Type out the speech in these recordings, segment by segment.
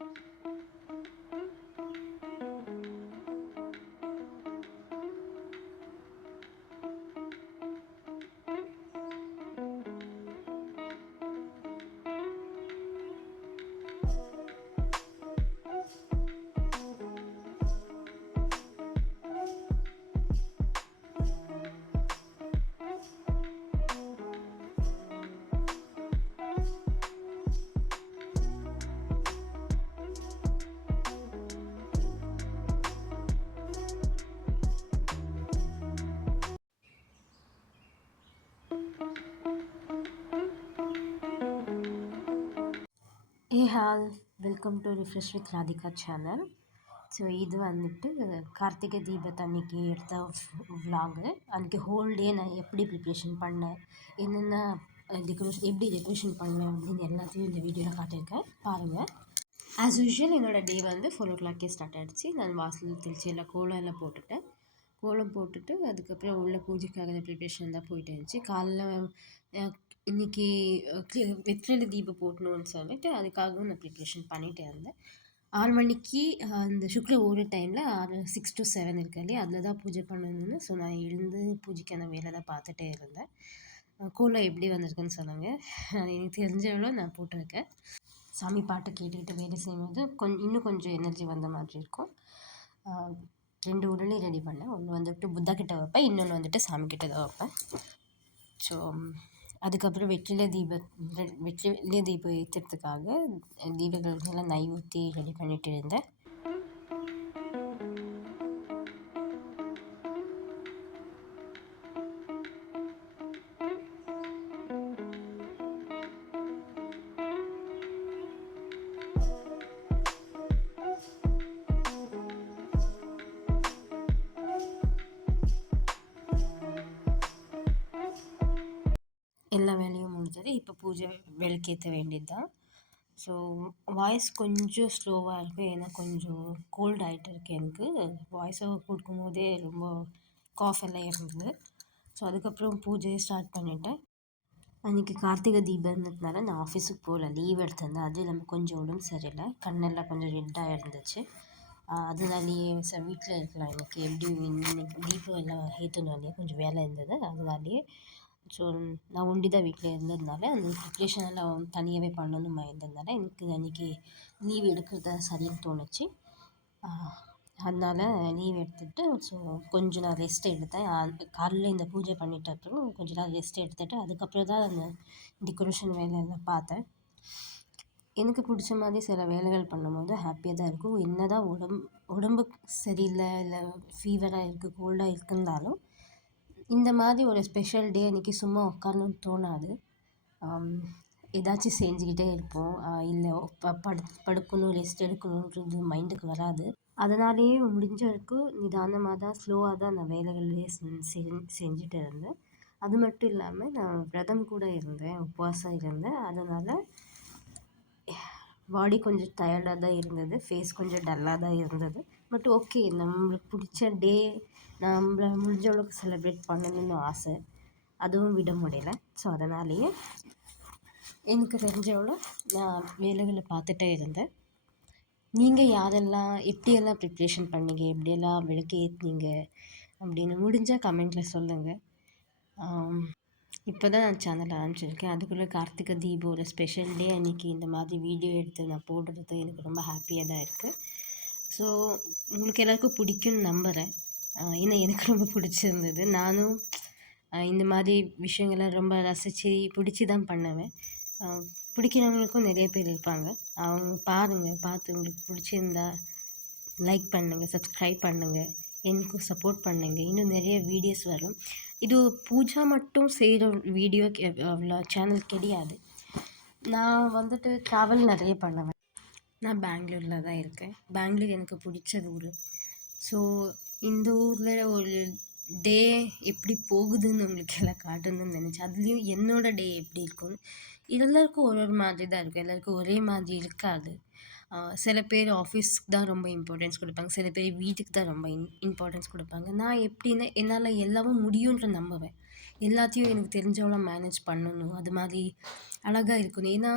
Hey all, welcome to Refresh with Radhika channel. So இது வந்துட்டு கார்த்திகை தீபத்தன்னைக்கு எடுத்த விலாகு. அன்றைக்கி ஹோல் டே நான் எப்படி ப்ரிப்ரேஷன் பண்ணேன், என்னென்ன எப்படி டெக்கரேஷன் பண்ணேன் அப்படின்னு எல்லாத்தையும் இந்த வீடியோவில் காட்டியிருக்கேன், பாருங்கள். ஆஸ் யூஷுவல் என்னோடய டே வந்து 4 o'clock ஸ்டார்ட் ஆகிடுச்சு. நான் வாசல் தெளிச்சு எல்லாம் கோலம் எல்லாம் போட்டுட்டேன். கோலம் போட்டுட்டு அதுக்கப்புறம் உள்ள பூஜைக்காக ப்ரிப்ரேஷன் தான் போயிட்டு இருந்துச்சு. காலைல இன்றைக்கி வெற்றிலை தீபம் போட்டணும்னு சொல்லிட்டு அதுக்காகவும் நான் ப்ரிப்ரேஷன் பண்ணிகிட்டே இருந்தேன். 6 மணிக்கு அந்த சுக்ல ஒரு டைமில் 6 to 7 இருக்கு இல்லையா, அதில் தான் பூஜை பண்ணணும்னு. ஸோ நான் எழுந்து பூஜைக்கான வேலை தான் பார்த்துட்டே இருந்தேன். கோலம் எப்படி வந்திருக்குன்னு சொல்லுங்கள். எனக்கு தெரிஞ்சவளோ நான் போட்டிருக்கேன். சாமி பாட்டு கேட்டுக்கிட்டு வேலை செய்யும்போது இன்னும் கொஞ்சம் எனர்ஜி வந்த மாதிரி இருக்கும். 2 உடனே ரெடி பண்ணேன். ஒன்று வந்துட்டு புத்தா கிட்ட வைப்பேன், இன்னொன்று வந்துட்டு சாமி கிட்ட தான் வைப்பேன். ஸோ அதுக்கப்புறம் வெற்றிலை தீபம் ஏற்றுறதுக்காக தீபங்களுக்கெல்லாம் நெய் ஊற்றி ரெடி பண்ணிகிட்டு இருந்தேன். எல்லா வேலையும் முடிஞ்சது. இப்போ பூஜை விளக்கேற்ற வேண்டியது தான். ஸோ வாய்ஸ் கொஞ்சம் ஸ்லோவாக இருக்குது, ஏன்னா கொஞ்சம் கோல்ட் ஆகிட்டு இருக்கு எனக்கு. வாய்ஸ் ஓவர் கொடுக்கும்போதே ரொம்ப காஃப் எல்லாம் இருந்தது. ஸோ அதுக்கப்புறம் பூஜையை ஸ்டார்ட் பண்ணிட்டேன். அன்றைக்கி கார்த்திகை தீபம்ன்றதுனால நான் ஆஃபீஸுக்கு போகல, லீவ் எடுத்திருந்தேன். அது இல்லாமல் கொஞ்சம் உடம்பு சரியில்லை, கண்ணெல்லாம் கொஞ்சம் ரெட்டாக இருந்துச்சு. அதனாலேயே சார் வீட்டில் இருக்கலாம், எனக்கு எப்படி இன்னைக்கு தீபம் எல்லாம் ஏற்றணும் இல்லையா, கொஞ்சம் வேலை இருந்தது. அதனாலேயே ஸோ நான் ஒண்டி தான் வீட்டில் இருந்ததுனால அந்த ப்ரிப்ரேஷன் எல்லாம் தனியாகவே பண்ணணுமா இருந்ததுனால எனக்கு அன்றைக்கி லீவ் எடுக்கிறதா சரின்னு தோணுச்சு. அதனால் லீவ் எடுத்துகிட்டு ஸோ கொஞ்சம் நான் ரெஸ்ட் எடுத்தேன். காலையில் இந்த பூஜை பண்ணிட்ட அப்புறம் கொஞ்ச நாள் ரெஸ்ட் எடுத்துகிட்டு அதுக்கப்புறம் தான் அந்த டெக்கரேஷன் வேலையெல்லாம் பார்த்தேன். எனக்கு பிடிச்ச மாதிரி சில வேலைகள் பண்ணும்போது ஹாப்பியாக தான் இருக்கும். என்ன தான் உடம்பு சரியில்லை, இல்லை ஃபீவராக இருக்குது, கோல்டாக இருக்குன்னாலும் இந்த மாதிரி ஒரு ஸ்பெஷல் டே அன்றைக்கி சும்மா உட்காரணும்னு தோணாது. ஏதாச்சும் செஞ்சுக்கிட்டே இருப்போம். இல்லை படுக்கணும், ரெஸ்ட் எடுக்கணுன்றது மைண்டுக்கு வராது. அதனாலேயே முடிஞ்ச வரைக்கும் நிதானமாக தான், ஸ்லோவாக தான் நான் வேலைகள்லேயே செஞ்சுட்டு இருந்தேன். அது மட்டும் இல்லாமல் நான் விரதம் கூட இருந்தேன், உபவாசம் இருந்தேன். அதனால் பாடி கொஞ்சம் டயர்டாக தான் இருந்தது, ஃபேஸ் கொஞ்சம் டல்லாக தான் இருந்தது. பட் ஓகே, நம்மளுக்கு பிடிச்ச டே நம்மள முடிஞ்ச அளவுக்கு செலிப்ரேட் பண்ணணும்னு ஆசை, அதுவும் விட முடியல. ஸோ அதனாலேயே எனக்கு தெரிஞ்சவளோ நான் வேலைகளை பார்த்துட்டே இருந்தேன். நீங்கள் யாரெல்லாம் எப்படியெல்லாம் ப்ரிப்ரேஷன் பண்ணீங்க, எப்படியெல்லாம் விளக்கு ஏற்றுனீங்க அப்படின்னு முடிஞ்சால் கமெண்ட்டில் சொல்லுங்கள். இப்போ தான் நான் சேனல் ஆரம்பிச்சிருக்கேன், அதுக்குள்ளே கார்த்திகை தீபம் ஒரு ஸ்பெஷல் டே அன்றைக்கி இந்த மாதிரி வீடியோ எடுத்து நான் போடுறது எனக்கு ரொம்ப ஹாப்பியாக தான் இருக்குது. ஸோ உங்களுக்கு எல்லாருக்கும் பிடிக்கும்னு நம்புகிறேன். ஏன்னா எனக்கு ரொம்ப பிடிச்சிருந்தது. நானும் இந்த மாதிரி விஷயங்கள்லாம் ரொம்ப ரசித்து பிடிச்சி தான் பண்ணுவேன். பிடிக்கிறவங்களுக்கும் நிறைய பேர் இருப்பாங்க, அவங்க பாருங்கள், பார்த்து உங்களுக்கு பிடிச்சிருந்தா லைக் பண்ணுங்கள், சப்ஸ்கிரைப் பண்ணுங்கள், எனக்கும் சப்போர்ட் பண்ணுங்கள். இன்னும் நிறைய வீடியோஸ் வரும். இது பூஜா மட்டும் செய்கிற வீடியோ அவ்வளோ சேனல் கிடையாது. நான் வந்துட்டு ட்ராவல் நிறைய பண்ணுவேன். நான் பெங்களூரில் தான் இருக்கேன். பெங்களூர் எனக்கு பிடிச்ச ஊர். ஸோ இந்த ஊரில் ஒரு டே எப்படி போகுதுன்னு உங்களுக்கு எல்லாம் காட்டணும்னு நினச்சேன். அதுலேயும் என்னோடய டே எப்படி இருக்கும்னு. எல்லாருக்கும் ஒரு ஒரு மாதிரி தான் இருக்கும், எல்லாருக்கும் ஒரே மாதிரி இருக்காது. சில பேர் ஆஃபீஸ்க்கு தான் ரொம்ப இம்பார்ட்டன்ஸ் கொடுப்பாங்க, சில பேர் வீட்டுக்கு தான் ரொம்ப இம்பார்ட்டன்ஸ் கொடுப்பாங்க. நான் எப்படின்னா என்னால் எல்லாமும் முடியுன்ற நம்புவேன். எல்லாத்தையும் எனக்கு தெரிஞ்சவளோ மேனேஜ் பண்ணணும், அது மாதிரி அழகாக இருக்கணும். ஏன்னா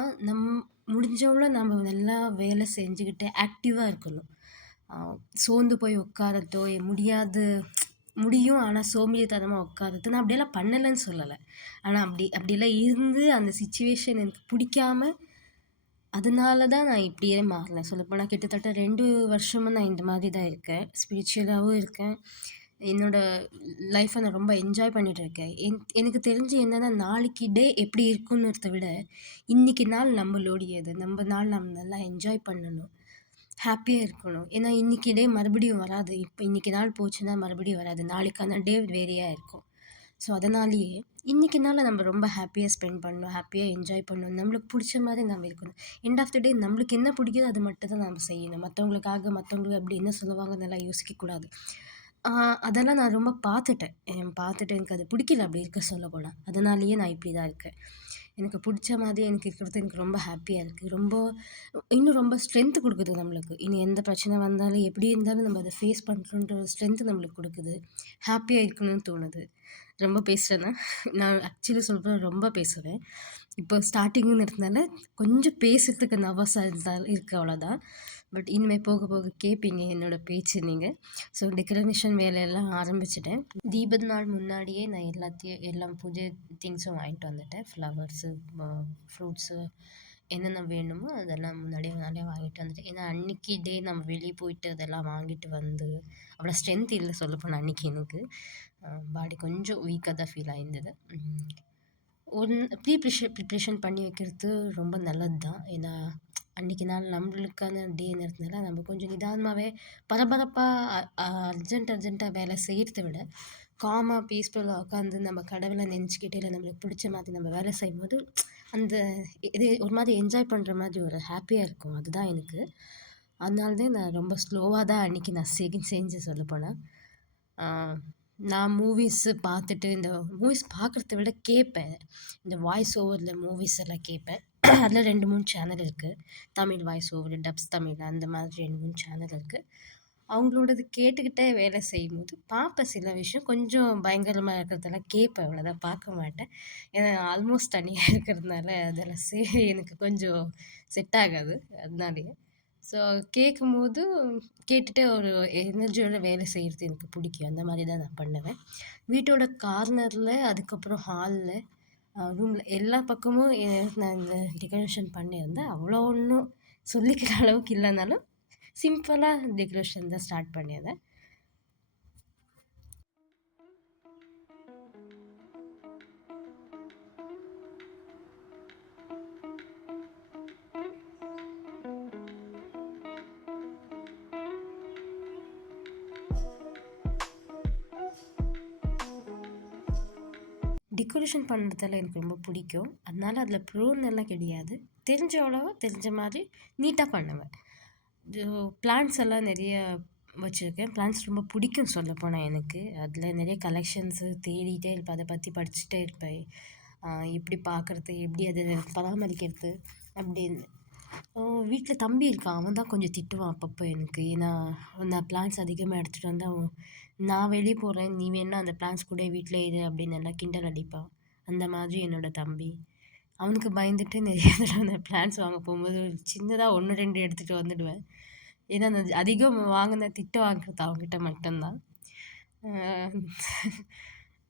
முடிஞ்சவளோ நம்ம நல்லா வேலை செஞ்சுக்கிட்டு ஆக்டிவாக இருக்கணும். சோர்ந்து போய் உட்காரத்தோ முடியாது. முடியும். ஆனால் சோம்பேறித்தனமாக உட்காரது நான் அப்படியெல்லாம் பண்ணலைன்னு சொல்லலை. ஆனால் அப்படியெல்லாம் இருந்து அந்த சிச்சுவேஷன் எனக்கு பிடிக்காம அதனால தான் நான் இப்படியே மாறினேன். சொல்லப்போனால் கிட்டத்தட்ட 2 வருஷமா நான் இந்த மாதிரி தான் இருக்கேன். ஸ்பிரிச்சுவலாகவும் இருக்கேன். என்னோட லைஃப்பை நான் ரொம்ப என்ஜாய் பண்ணிட்டு இருக்கேன். எனக்கு தெரிஞ்சு என்னன்னா, நாளைக்கு டே எப்படி இருக்கும்ன்றத விட, இன்னைக்கு நாள் நம்மளுடையது. நம்ம நாள் நம்ம நல்லா என்ஜாய் பண்ணணும். ஹாப்பியா இருக்கணும். ஏன்னா இன்னைக்கு டே மறுபடியும் வராது. இப்ப இன்னைக்கு நாள் போச்சுன்னா மறுபடியும் வராது. நாளைக்கான டே வேறையா இருக்கும். ஸோ அதனாலேயே இன்னைக்கு நாள நம்ம ரொம்ப ஹாப்பியா ஸ்பெண்ட் பண்ணணும். ஹாப்பியா என்ஜாய் பண்ணணும். நம்மளுக்கு புடிச்ச மாரி நம்ம இருக்கணும். எண்ட் ஆஃப் த டே நம்மளுக்கு என்ன பிடிக்குதோ அது மட்டும் தான் நம்ம செய்யணும். மத்தவங்களுக்கு அப்படி என்ன சொல்லுவாங்கன்னெல்லாம் யோசிக்கக்கூடாது. அதெல்லாம் நான் ரொம்ப பார்த்துட்டேன். பார்த்துட்டு எனக்கு அது பிடிக்கல அப்படி இருக்க சொல்லப்போனா. அதனாலேயே நான் இப்படி தான் இருக்கேன். எனக்கு பிடிச்ச மாதிரி எனக்கு இருக்கிறது எனக்கு ரொம்ப ஹாப்பியா இருக்கு. இன்னும் ரொம்ப ஸ்ட்ரென்த் குடுக்குது நம்மளுக்கு. இனி எந்த பிரச்சனை வந்தாலும், எப்படி இருந்தாலும் நம்ம அத ஃபேஸ் பண்றோன்ற ஒரு ஸ்ட்ரென்த் நம்மளுக்கு குடுக்குது. ஹாப்பியா இருக்கணும்னு தோணுது. ரொம்ப பேசுறேனா? நான் ஆக்சுவலி சொல்லப்போனா ரொம்ப பேசுவேன். இப்போ ஸ்டார்ட்டிங்குங்கிறதுனால கொஞ்சம் பேசுறதுக்கு நர்வஸா இருக்கு அவ்வளோதான். பட் இனிமே போக போக கேட்பீங்க என்னோட பேச்சு நீங்க. ஸோ டெக்கரேஷன் வேலையெல்லாம் ஆரம்பிச்சுட்டேன். தீபத் நாள் முன்னாடியே நான் எல்லாம் புது திங்ஸும் வாங்கிட்டு வந்துட்டேன். ஃப்ளவர்ஸு, ஃப்ரூட்ஸு என்னென்ன வேணுமோ அதெல்லாம் முன்னாடியே முன்னாடியே வாங்கிட்டு வந்துட்டேன். ஏன்னா அன்னைக்கு டே நம்ம வெளியே போயிட்டு அதெல்லாம் வாங்கிட்டு வந்து அவ்வளோ ஸ்ட்ரென்த் இல்லை சொல்லப்போனால் அன்னைக்கு எனக்கு. பாடி கொஞ்சம் வீக்காக தான் ஃபீல் ஆயிருந்தது. ப்ரிப்ரேஷன் பண்ணி வைக்கிறது ரொம்ப நல்லது தான். ஏன்னா அன்றைக்கி நாள் நம்மளுக்கான டேங்கிறதுனால நம்ம கொஞ்சம் நிதானமாகவே பரபரப்பாக அர்ஜென்ட்டாக வேலை செய்கிறத விட காமாக பீஸ்ஃபுல்லாக உட்காந்து நம்ம கடவுளை நினச்சிக்கிட்டு இல்லை நம்மளுக்கு பிடிச்ச மாதிரி நம்ம வேலை செய்யும்போது அந்த இது ஒரு மாதிரி என்ஜாய் பண்ணுற மாதிரி ஒரு ஹாப்பியாக இருக்கும். அதுதான் எனக்கு. அதனால தான் நான் ரொம்ப ஸ்லோவாக தான் அன்றைக்கி நான் செஞ்சு சொல்லப்போனால். நான் மூவிஸு பார்த்துட்டு இந்த மூவிஸ் பார்க்குறத விட கேட்பேன். இந்த வாய்ஸ் ஓவரில் மூவிஸ் எல்லாம் கேட்பேன். அதில் 2, 3 சேனல் இருக்குது. Tamil voice over, dubs Tamil அந்த மாதிரி 2, 3 சேனல் இருக்குது. அவங்களோடது கேட்டுக்கிட்டே வேலை செய்யும்போது பார்ப்பேன். சில விஷயம் கொஞ்சம் பயங்கரமாக இருக்கிறதெல்லாம் கேட்பேன். அவ்வளோதான், பார்க்க மாட்டேன். ஏன்னா ஆல்மோஸ்ட் தனியாக இருக்கிறதுனால அதெல்லாம் எனக்கு கொஞ்சம் செட் ஆகாது. அதனாலேயே. ஸோ கேட்கும்போது கேட்டுட்டு ஒரு எனர்ஜியோட வேலை செய்கிறது எனக்கு பிடிக்கும். அந்த மாதிரி தான் நான் பண்ணுவேன். வீட்டோட கார்னரில், அதுக்கப்புறம் ஹாலில், ரூமில் எல்லா பக்கமும் நான் இந்த டெக்கரேஷன் பண்ணியிருந்தேன். அவ்வளோ ஒன்றும் சொல்லிக்கிற அளவுக்கு இல்லைனாலும் சிம்பிளாக டெக்கரேஷன் தான் ஸ்டார்ட் பண்ணியிருந்தேன். டெக்கரேஷன் பண்ணுறதெல்லாம் எனக்கு ரொம்ப பிடிக்கும். அதனால அதில் ப்ரோன்னெல்லாம் கிடையாது. தெரிஞ்ச அளவு தெரிஞ்ச மாதிரி நீட்டாக பண்ணுவேன். பிளான்ட்ஸ் எல்லாம் நிறைய வச்சுருக்கேன். பிளான்ட்ஸ் ரொம்ப பிடிக்கும் சொல்லப்போனால் எனக்கு. அதில் நிறைய கலெக்ஷன்ஸு தேடிகிட்டே இருப்பேன். அதை பற்றி படிச்சுட்டே இருப்பேன். எப்படி பார்க்குறது, எப்படி அதை பராமரிக்கிறது அப்படின்னு. வீட்டில் தம்பி இருக்கான். அவன் தான் கொஞ்சம் திட்டுவான் அப்பப்போ எனக்கு. ஏன்னா நான் பிளான்ட்ஸ் அதிகமாக எடுத்துகிட்டு வந்து நான் வெளியே போகிறேன், நீ வேணா அந்த பிளான்ட்ஸ் கூட வீட்டில் இரு அப்படின்னு எல்லாம் கிண்டல் அடிப்பான். அந்த மாதிரி என்னோடய தம்பி. அவனுக்கு பயந்துட்டு நிறைய தடவை அந்த பிளான்ட்ஸ் வாங்க போகும்போது சின்னதாக 1, 2 எடுத்துகிட்டு வந்துடுவேன். ஏன்னா அந்த அதிகம் வாங்கின திட்டு வாங்குறது அவங்ககிட்ட மட்டும்தான்.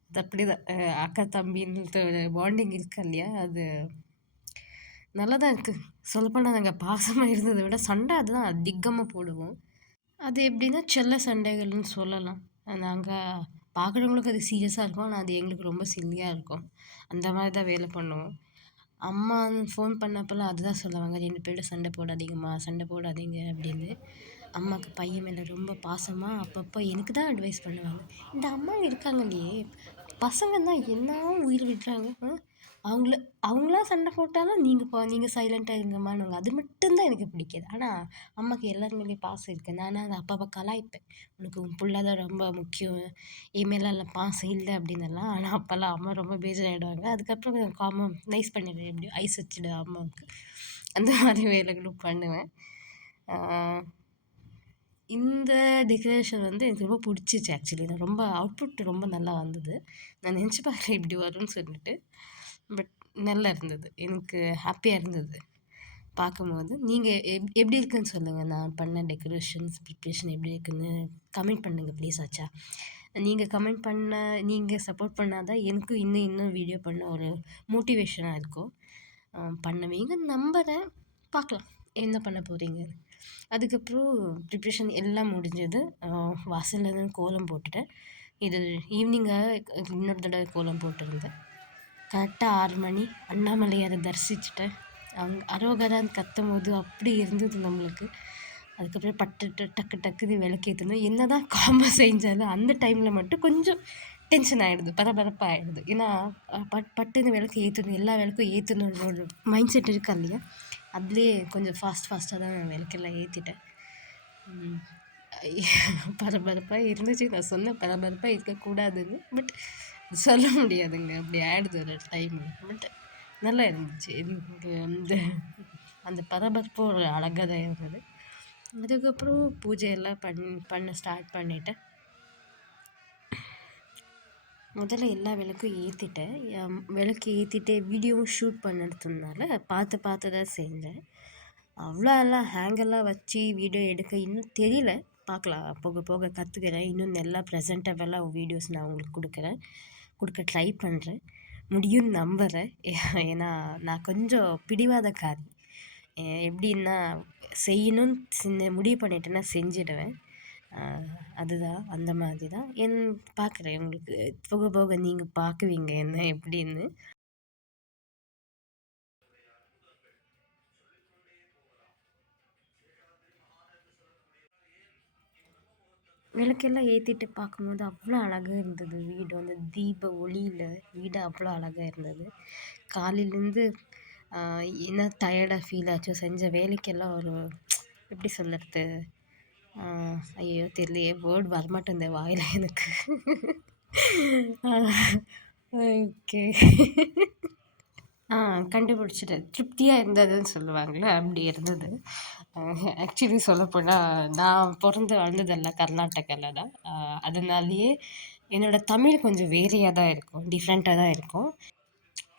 அது அப்படிதான். அக்கா தம்பின்ற ஒரு பாண்டிங் இருக்கு இல்லையா, அது நல்லா தான் இருக்குது. சொல்லப்போனால் நாங்கள் பாசமாக இருந்ததை விட சண்டை அதுதான் அதிகமாக போடுவோம். அது எப்படின்னா செல்ல சண்டைகள்னு சொல்லலாம். நாங்கள் பார்க்குறவங்களுக்கு அது சீரியஸாக இருக்கும். ஆனால் அது எங்களுக்கு ரொம்ப சில்லியாக இருக்கும். அந்த மாதிரி தான் வேலை பண்ணுவோம். அம்மா ஃபோன் பண்ணப்போலாம் அதுதான் சொல்லுவாங்க, 2 பேரும் சண்டை போடாதீங்கம்மா, சண்டை போடாதீங்க அப்படின்னு. அம்மாவுக்கு பையன் மேலே ரொம்ப பாசமாக அப்பப்போ எனக்கு தான் அட்வைஸ் பண்ணுவாங்க. இந்த அம்மாங்க இருக்காங்க இல்லையே, பசங்க தான் என்ன உயிர் விடுறாங்க. அவங்களா சண்டை போட்டாலும் நீங்கள் சைலண்ட்டாக இருங்கம்மான்னுவாங்க. அது மட்டும்தான் எனக்கு பிடிக்காது. ஆனால் அம்மாவுக்கு எல்லார் மேலேயும் பாசம் இருக்குது. நானும் அதை அப்பப்போ கலாய்ப்பேன். உனக்கு உன் புள்ள தான் ரொம்ப முக்கியம், என் மேலே எல்லாம் பாசம் இல்லை அப்படின்னெல்லாம். ஆனால் அப்போல்லாம் அம்மா ரொம்ப பேஜாராயிடுவாங்க. அதுக்கப்புறம் காமம் நைஸ் பண்ணிடுவேன், எப்படியும் ஐஸ் வச்சுடுவேன் அம்மாவுக்கு. அந்த மாதிரி வேலைகளும் பண்ணுவேன். இந்த டெக்கரேஷன் வந்து எனக்கு ரொம்ப பிடிச்சிச்சு ஆக்சுவலி. நான் ரொம்ப அவுட்புட் ரொம்ப நல்லா வந்தது. நான் நினச்சி பார்க்குறேன் இப்படி வரும்னு சொல்லிட்டு. பட் நல்லா இருந்தது. எனக்கு ஹாப்பியாக இருந்தது. பார்க்கும்போது நீங்கள் எப்படி இருக்குன்னு சொல்லுங்கள். நான் பண்ண டெக்கரேஷன்ஸ் ப்ரிப்ரேஷன் எப்படி இருக்குன்னு கமெண்ட் பண்ணுங்கள் ப்ளீஸ் ஆச்சா. நீங்கள் கமெண்ட் பண்ண, நீங்கள் சப்போர்ட் பண்ணால் தான் எனக்கும் இன்னும் இன்னும் வீடியோ பண்ண ஒரு மோட்டிவேஷனாக இருக்கும். பண்ணுவீங்கன்னு நம்புகிறேன். பார்க்கலாம் என்ன பண்ண போகிறீங்க. அதுக்கப்புறம் ப்ரிப்ரேஷன் எல்லாம் முடிஞ்சது. வாசலில் தான் கோலம் போட்டுட்டேன். இது ஈவினிங்காக இன்னொரு தடவை கோலம் போட்டிருந்தேன். கரெக்டாக 6 மணி அண்ணாமலையாரை தரிசிச்சுட்டேன். அரோகரான்னு கத்தும் போது அப்படி இருந்தது நம்மளுக்கு. அதுக்கப்புறம் டக்கு டக்குன்னு விளக்கேற்றணும். என்ன தான் காம்போ செஞ்சாலும் அந்த டைமில் மட்டும் கொஞ்சம் டென்ஷன் ஆகிடுது, பரபரப்பாக ஆகிடுது. ஏன்னா பட்டுன்னு விளக்கு ஏற்றணும், எல்லா விளக்கும் ஏற்றணுன்ற ஒரு மைண்ட் செட் இருக்கா இல்லையா, அதுலேயே கொஞ்சம் ஃபாஸ்ட்டாக தான் விளக்கெல்லாம் ஏற்றிட்டேன். பரபரப்பாக இருந்துச்சு. நான் சொன்ன பரபரப்பாக இருக்கக்கூடாதுன்னு, பட் சொல்ல முடியாதுங்க, அப்படி ஆகிடுது ஒரு டைமில். பட் நல்லா இருந்துச்சு. அந்த அந்த பரபரப்பு ஒரு அழகாக தான் இருந்தது. அதுக்கப்புறம் பூஜையெல்லாம் பண்ண ஸ்டார்ட் பண்ணிட்டேன். முதல்ல எல்லா விளக்கும் ஏற்றிட்டேன். விளக்கு ஏற்றிட்டு வீடியோவும் ஷூட் பண்ணுறதுனால பார்த்து தான் செஞ்சேன். அவ்வளோலாம் ஹேங்கெல்லாம் வச்சு வீடியோ எடுக்க இன்னும் தெரியல. பார்க்கலாம், போக போக கற்றுக்கிறேன். இன்னும் நல்லா ப்ரெசென்டபுளாக வீடியோஸ் நான் உங்களுக்கு கொடுக்க ட்ரை பண்ணுறேன். முடியும்னு நம்புகிறேன். ஏன்னா நான் கொஞ்சம் பிடிவாதக்காரி. எப்படின்னா செய்யணும்னு முடிவு பண்ணிட்டேன்னா செஞ்சிடுவேன். அதுதான் அந்த மாதிரி தான் பார்க்குறேன். உங்களுக்கு போக போக நீங்கள் பார்க்குவீங்க என்ன எப்படின்னு. விளக்கெல்லாம் ஏற்றிட்டு பார்க்கும்போது அவ்வளோ அழகாக இருந்தது வீடு. அந்த தீப ஒளியில் வீடு அவ்வளோ அழகாக இருந்தது. காலையிலேருந்து என்ன டயர்டாக ஃபீல் ஆச்சோ, செஞ்ச வேலைக்கெல்லாம் ஒரு எப்படி சொல்கிறது, ஐயோ தெரியலையே, வேர்ட் வரமாட்டேன் வாயில் எனக்கு. ஓகே, கண்டுபிடிச்சிட்டேன். திருப்தியாக இருந்ததுன்னு சொல்லுவாங்களே, அப்படி இருந்தது. ஆக்சுவலி சொல்லப்போனால் நான் பிறந்து வளர்ந்ததெல்லாம் கர்நாடகாவில் தான். அதனாலேயே என்னோடய தமிழ் கொஞ்சம் வேறையாக தான் இருக்கும், டிஃப்ரெண்ட்டாக தான் இருக்கும்.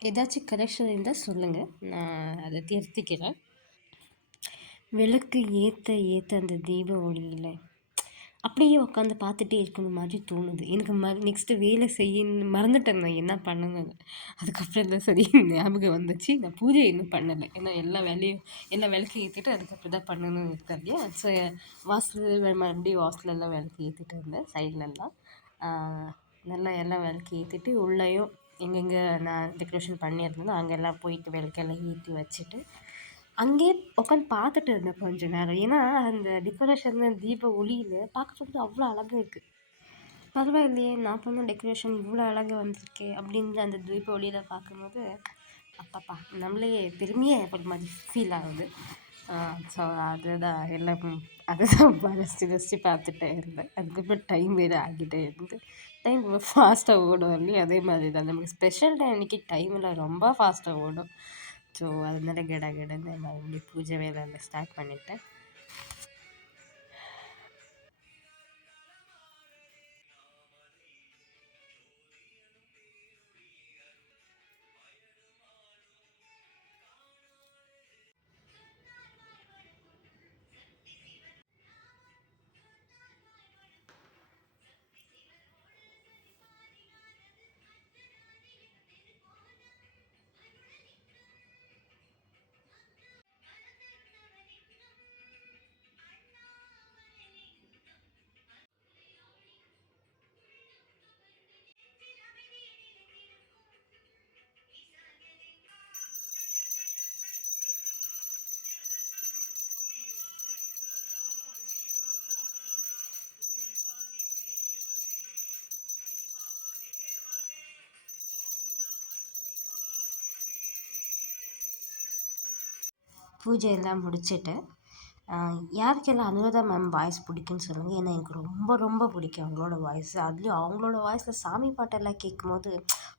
ஏதாச்சும் கரெக்ஷன் இருந்தால் சொல்லுங்கள், நான் அதை திருத்திக்கிறேன். விளக்கு ஏற்ற அந்த தீப ஒளியில் அப்படியே உட்காந்து பார்த்துட்டே இருக்கணும் மாதிரி தோணுது எனக்கு. நெக்ஸ்ட்டு வேலை மறந்துட்டேன் நான் என்ன பண்ணணுன்னு. அதுக்கப்புறம் தான் சரி ஞாபகம் வந்துச்சு. நான் பூஜை இன்னும் பண்ணலை, ஏன்னா எல்லா விளக்கு ஏற்றிட்டு அதுக்கப்புறம் தான் பண்ணணும்னு இருக்கா இல்லையா. ஸோ மறுபடியும் வாசலெல்லாம் விளக்கு ஏற்றிட்டு இருந்தேன். சைட்லெல்லாம் நல்லா எல்லாம் விளக்கு ஏற்றிட்டு உள்ளேயும் எங்கெங்கே நான் டெக்கரேஷன் பண்ணியிருந்தேனோ அங்கெல்லாம் போயிட்டு விளக்கெல்லாம் ஏற்றி வச்சுட்டு அங்கேயே உட்காந்து பார்த்துட்டு இருந்தேன் கொஞ்ச நேரம். ஏன்னா அந்த டெக்கரேஷன் தீப ஒளியில் பார்க்குறது அவ்வளோ அழகாக இருக்குது. பரவாயில்லையே, நான் பண்ண டெக்கரேஷன் இவ்வளோ அழகாக வந்திருக்கே அப்படின்னு அந்த தீப ஒளியில் பார்க்கும்போது அப்பப்பா நம்மளே பெருமையாக ஒரு மாதிரி ஃபீல் ஆகுது. ஸோ அதுதான் எல்லாம் அதுதான் ரசித்து பார்த்துட்டே இருந்தேன். அதுக்கப்புறம் டைம் வேறு ஆகிட்டே இருந்து. டைம் ரொம்ப ஃபாஸ்ட்டாக ஓடும் இல்லையா, அதே மாதிரி தான் நமக்கு ஸ்பெஷல் டே அன்றைக்கி டைமில் ரொம்ப ஃபாஸ்ட்டாக ஓடும். ஸோ அதனால கடகடன்னு மறுபடியும் பூஜை வேலையில் ஸ்டார்ட் பண்ணிட்டேன். பூஜையெல்லாம் முடிச்சுட்டு யாருக்கெல்லாம் அனுராதா மேம் வாய்ஸ் பிடிக்குன்னு சொல்லுங்கள். ஏன்னா எனக்கு ரொம்ப ரொம்ப பிடிக்கும் அவங்களோட வாய்ஸ். அதுலேயும் அவங்களோட வாய்ஸில் சாமி பாட்டெல்லாம் கேட்கும்போது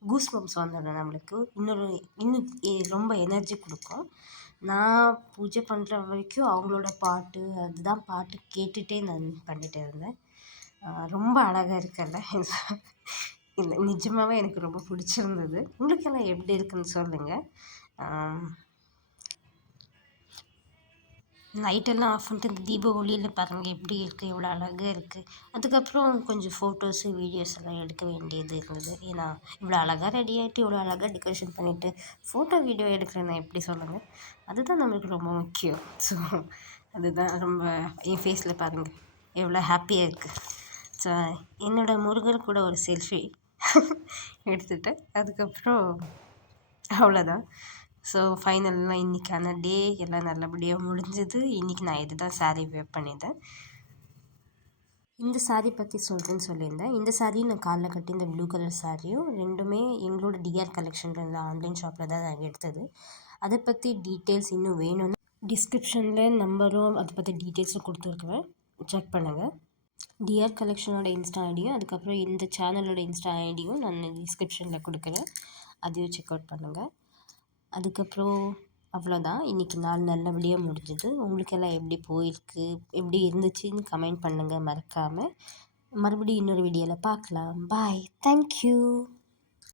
கூஸ் பம்ப்ஸ் வந்துடும் நம்மளுக்கு. இன்னும் ரொம்ப எனர்ஜி கொடுக்கும். நான் பூஜை பண்ணுற வரைக்கும் அவங்களோட பாட்டு அதுதான் பாட்டு கேட்டுகிட்டே நான் பண்ணிகிட்டே இருந்தேன். ரொம்ப அழகாக இருக்குல்ல, இல்லை நிஜமாகவே எனக்கு ரொம்ப பிடிச்சிருந்தது. உங்களுக்கெல்லாம் எப்படி இருக்குன்னு சொல்லுங்கள். லைட்டெல்லாம் ஆஃப் பண்ணிட்டு இந்த தீப ஒளியில் பாருங்கள் எப்படி இருக்குது, எவ்வளோ அழகாக இருக்குது. அதுக்கப்புறம் கொஞ்சம் ஃபோட்டோஸு வீடியோஸ் எல்லாம் எடுக்க வேண்டியது இருந்தது. ஏன்னா இவ்வளோ அழகாக ரெடி ஆகிட்டு இவ்வளோ அழகாக டெக்கரேஷன் பண்ணிவிட்டு ஃபோட்டோ வீடியோ எடுக்கிறேன்னா எப்படி சொல்லுங்கள். அதுதான் நம்மளுக்கு ரொம்ப முக்கியம். ஸோ அதுதான் ரொம்ப என் ஃபேஸில் பாருங்கள் எவ்வளோ ஹாப்பியாக இருக்குது. ஸோ என்னோடய முருகர் கூட ஒரு செல்ஃபி எடுத்துகிட்டேன். அதுக்கப்புறம் அவ்வளோதான். ஸோ ஃபைனல்லாம் இன்றைக்கான டே எல்லாம் நல்லபடியாக முடிஞ்சது. இன்றைக்கி நான் இது தான் சாரீ வேர் பண்ணியிருந்தேன். இந்த சாரீ பற்றி சொல்கிறேன்னு சொல்லியிருந்தேன். இந்த சாரியும் நான் காலைல கட்டி இந்த ப்ளூ கலர் சாரியும் ரெண்டுமே எங்களோட டிஆர் கலெக்ஷனில் இருந்த ஆன்லைன் ஷாப்பில் தான் நான் எடுத்தது. அதை பற்றி டீட்டெயில்ஸ் இன்னும் வேணும்னு டிஸ்கிரிப்ஷனில் நம்பரும் அதை பற்றி டீட்டெயில்ஸும் கொடுத்துருக்குறேன், செக் பண்ணுங்கள். டிஆர் கலெக்ஷனோட இன்ஸ்டா ஐடியும் அதுக்கப்புறம் இந்த சேனலோட இன்ஸ்டா ஐடியும் நான் டிஸ்கிரிப்ஷனில் கொடுக்குறேன், அதையும் செக் அவுட் பண்ணுங்கள். அதுக்கப்புறம் அவ்வளோதான். இன்றைக்கி நாள் நல்லபடியாக முடிஞ்சுது. உங்களுக்கெல்லாம் எப்படி போயிருக்கு, எப்படி இருந்துச்சுன்னு கமெண்ட் பண்ணுங்கள் மறக்காமல். மறுபடியும் இன்னொரு வீடியோவில் பார்க்கலாம். பாய், தேங்க்யூ.